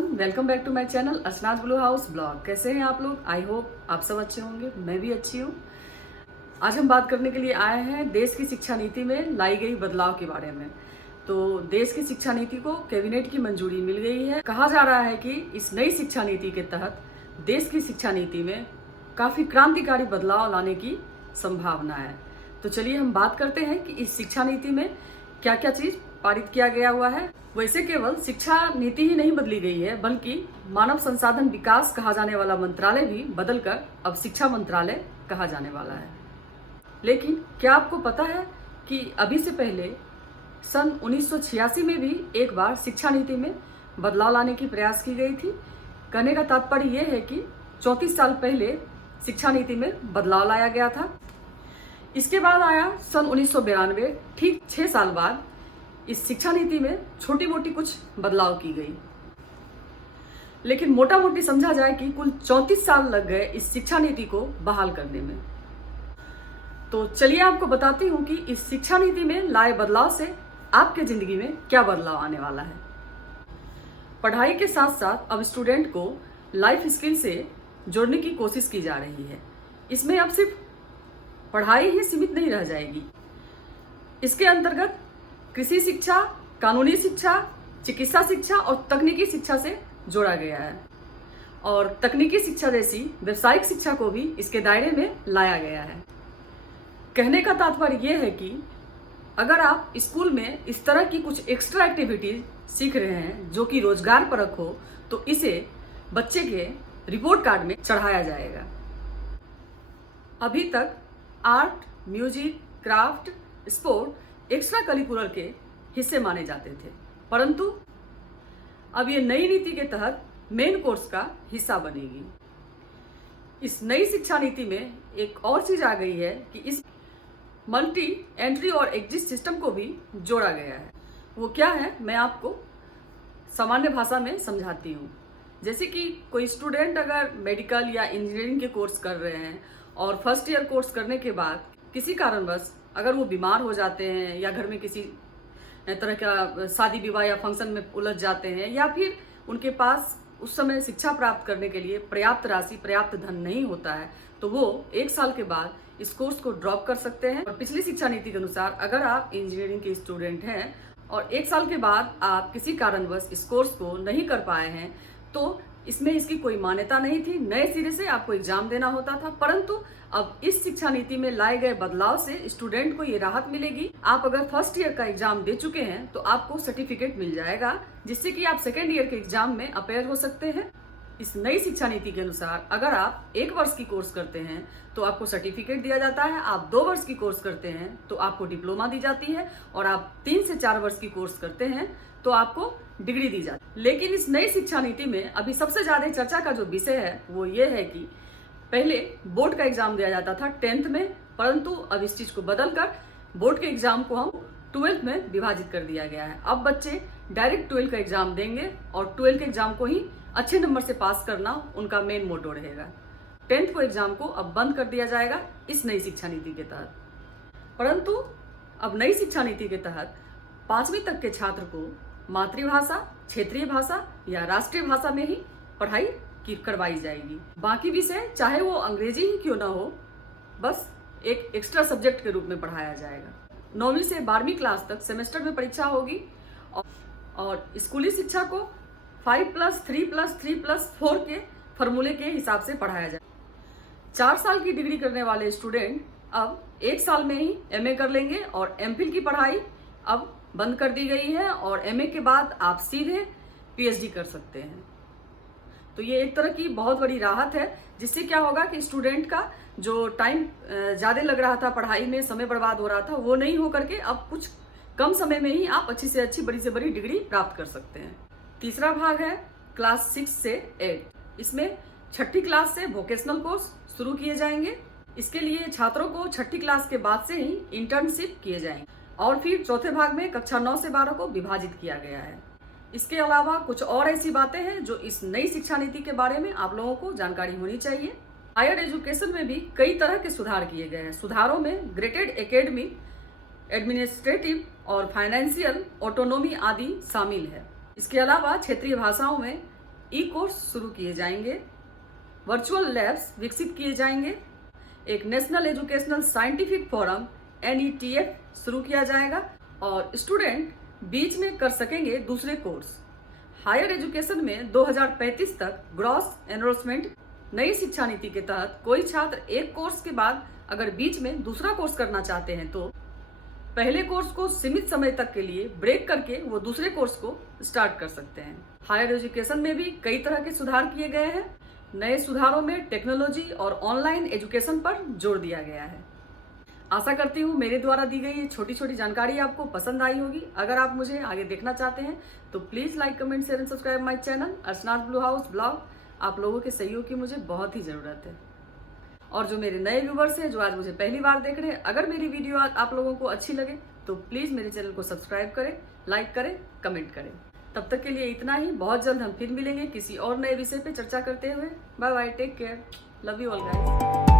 Everyone, welcome back to my channel Archana's Blue House Blog. कैसे हैं आप लोग? आई होप आप सब अच्छे होंगे, मैं भी अच्छी हूँ। आज हम बात करने के लिए आए हैं देश की शिक्षा नीति में लाई गई बदलाव के बारे में। तो देश की शिक्षा नीति को कैबिनेट की मंजूरी मिल गई है। कहा जा रहा है कि इस नई शिक्षा नीति के तहत देश की शिक्षा नीति में काफ़ी क्रांतिकारी बदलाव लाने की संभावना है। तो चलिए हम बात करते हैं कि इस शिक्षा नीति में क्या क्या चीज़ पारित किया गया हुआ है। वैसे केवल शिक्षा नीति ही नहीं बदली गई है, बल्कि मानव संसाधन विकास कहा जाने वाला मंत्रालय भी बदलकर अब शिक्षा मंत्रालय कहा जाने वाला है। लेकिन क्या आपको पता है कि अभी से पहले सन 1986 में भी एक बार शिक्षा नीति में बदलाव लाने की प्रयास की गई थी। कहने का तात्पर्य यह है कि 34 साल पहले शिक्षा नीति में बदलाव लाया गया था। इसके बाद आया सन 1992, ठीक 6 साल बाद इस शिक्षा नीति में छोटी मोटी कुछ बदलाव की गई। लेकिन मोटा मोटी समझा जाए कि कुल 34 साल लग गए इस शिक्षा नीति को बहाल करने में। तो चलिए आपको बताती हूँ कि इस शिक्षा नीति में लाए बदलाव से आपके जिंदगी में क्या बदलाव आने वाला है। पढ़ाई के साथ साथ अब स्टूडेंट को लाइफ स्किल से जोड़ने की कोशिश की जा रही है। इसमें अब सिर्फ पढ़ाई ही सीमित नहीं रह जाएगी। इसके अंतर्गत कृषि शिक्षा, कानूनी शिक्षा, चिकित्सा शिक्षा और तकनीकी शिक्षा से जोड़ा गया है। और तकनीकी शिक्षा जैसी व्यावसायिक शिक्षा को भी इसके दायरे में लाया गया है। कहने का तात्पर्य यह है कि अगर आप स्कूल में इस तरह की कुछ एक्स्ट्रा एक्टिविटीज सीख रहे हैं जो कि रोजगार परक हो, तो इसे बच्चे के रिपोर्ट कार्ड में चढ़ाया जाएगा। अभी तक art, music, craft, sport extra curricular के हिस्से माने जाते थे, परंतु अब ये नई नीति के तहत मेन कोर्स का हिस्सा बनेगी। इस नई शिक्षा नीति में एक और चीज आ गई है कि इस मल्टी एंट्री और एग्जिट सिस्टम को भी जोड़ा गया है। वो क्या है, मैं आपको सामान्य भाषा में समझाती हूँ। जैसे कि कोई स्टूडेंट अगर मेडिकल या इंजीनियरिंग के कोर्स कर रहे हैं और फर्स्ट ईयर कोर्स करने के बाद किसी कारणवश अगर वो बीमार हो जाते हैं या घर में किसी तरह का शादी विवाह या फंक्शन में उलझ जाते हैं, या फिर उनके पास उस समय शिक्षा प्राप्त करने के लिए पर्याप्त राशि, पर्याप्त धन नहीं होता है, तो वो 1 साल के बाद इस कोर्स को ड्रॉप कर सकते हैं। और पिछली शिक्षा नीति के अनुसार अगर आप इंजीनियरिंग के स्टूडेंट हैं और 1 साल के बाद आप किसी कारणवश इस कोर्स को नहीं कर पाए हैं, तो इसमें इसकी कोई मान्यता नहीं थी, नए सिरे से आपको एग्जाम देना होता था। परंतु अब इस शिक्षा नीति में लाए गए बदलाव से स्टूडेंट को ये राहत मिलेगी। आप अगर फर्स्ट ईयर का एग्जाम दे चुके हैं तो आपको सर्टिफिकेट मिल जाएगा, जिससे कि आप सेकेंड ईयर के एग्जाम में अपेयर हो सकते हैं। इस नई शिक्षा नीति के अनुसार अगर आप 1 वर्ष की कोर्स करते हैं तो आपको सर्टिफिकेट दिया जाता है, आप 2 वर्ष की कोर्स करते हैं तो आपको डिप्लोमा दी जाती है, और आप 3 से 4 वर्ष की कोर्स करते हैं तो आपको डिग्री दी जाती है। लेकिन इस नई शिक्षा नीति में अभी सबसे ज्यादा चर्चा का जो विषय है वो ये है कि पहले बोर्ड का एग्जाम दिया जाता था 10th में, परंतु अब इस चीज को बदलकर बोर्ड के एग्जाम को हम 12th में विभाजित कर दिया गया है। अब बच्चे डायरेक्ट 12th का एग्जाम देंगे और 12th के एग्जाम को ही अच्छे नंबर से पास करना उनका मेन मोटो रहेगा। 10th को एग्जाम को अब बंद कर दिया जाएगा इस नई शिक्षा नीति के तहत। परंतु अब नई शिक्षा नीति के तहत 5वीं तक के छात्र को मातृभाषा, क्षेत्रीय भाषा या राष्ट्रीय भाषा में ही पढ़ाई करवाई जाएगी। बाकी विषय चाहे वो अंग्रेजी ही क्यों ना हो, बस एक एक्स्ट्रा सब्जेक्ट के रूप में पढ़ाया जाएगा। 9वीं से 12वीं क्लास तक सेमेस्टर में परीक्षा होगी और स्कूली शिक्षा को 5+3+3+4 के फॉर्मूले के हिसाब से पढ़ाया जाए। 4 साल की डिग्री करने वाले स्टूडेंट अब 1 साल में ही MA कर लेंगे, और MPhil की पढ़ाई अब बंद कर दी गई है और MA के बाद आप सीधे PhD कर सकते हैं। तो ये एक तरह की बहुत बड़ी राहत है, जिससे क्या होगा कि स्टूडेंट का जो टाइम ज़्यादा लग रहा था पढ़ाई में, समय बर्बाद हो रहा था, वो नहीं हो करके अब कुछ कम समय में ही आप अच्छी से अच्छी, बड़ी से बड़ी डिग्री प्राप्त कर सकते हैं। तीसरा भाग है क्लास 6 से 8। इसमें 6ठी क्लास से वोकेशनल कोर्स शुरू किए जाएंगे। इसके लिए छात्रों को 6ठी क्लास के बाद से ही इंटर्नशिप किए जाएंगे। और फिर चौथे भाग में कक्षा 9 से 12 को विभाजित किया गया है। इसके अलावा कुछ और ऐसी बातें हैं जो इस नई शिक्षा नीति के बारे में आप लोगों को जानकारी होनी चाहिए। हायर एजुकेशन में भी कई तरह के सुधार किए गए हैं। सुधारों में ग्रेडेड एकेडमिक, एडमिनिस्ट्रेटिव और फाइनेंशियल ऑटोनोमी आदि शामिल है। इसके अलावा क्षेत्रीय भाषाओं में ई कोर्स शुरू किए जाएंगे, वर्चुअल लैब्स विकसित किए जाएंगे, एक national educational scientific forum NETF शुरू किया जाएगा और स्टूडेंट बीच में कर सकेंगे दूसरे कोर्स। हायर एजुकेशन में 2035 तक ग्रॉस एनरोलमेंट नई शिक्षा नीति के तहत कोई छात्र एक कोर्स के बाद अगर बीच में दूसरा कोर्स करना चाहते हैं तो पहले कोर्स को सीमित समय तक के लिए ब्रेक करके वो दूसरे कोर्स को स्टार्ट कर सकते हैं। हायर एजुकेशन में भी कई तरह के सुधार किए गए हैं। नए सुधारों में टेक्नोलॉजी और ऑनलाइन एजुकेशन पर जोर दिया गया है। आशा करती हूँ मेरे द्वारा दी गई ये छोटी छोटी जानकारी आपको पसंद आई होगी। अगर आप मुझे आगे देखना चाहते हैं तो please like, comment, share and subscribe my channel Archana's Blue House Blog. आप लोगों के सहयोग की मुझे बहुत ही ज़रूरत है। और जो मेरे नए व्यूवर्स हैं, जो आज मुझे पहली बार देख रहे हैं, अगर मेरी वीडियो आप लोगों को अच्छी लगे तो प्लीज़ मेरे चैनल को सब्सक्राइब करें, लाइक करें, कमेंट करें। तब तक के लिए इतना ही। बहुत जल्द हम फिर मिलेंगे किसी और नए विषय पे चर्चा करते हुए। Bye bye, take care, love you all guys.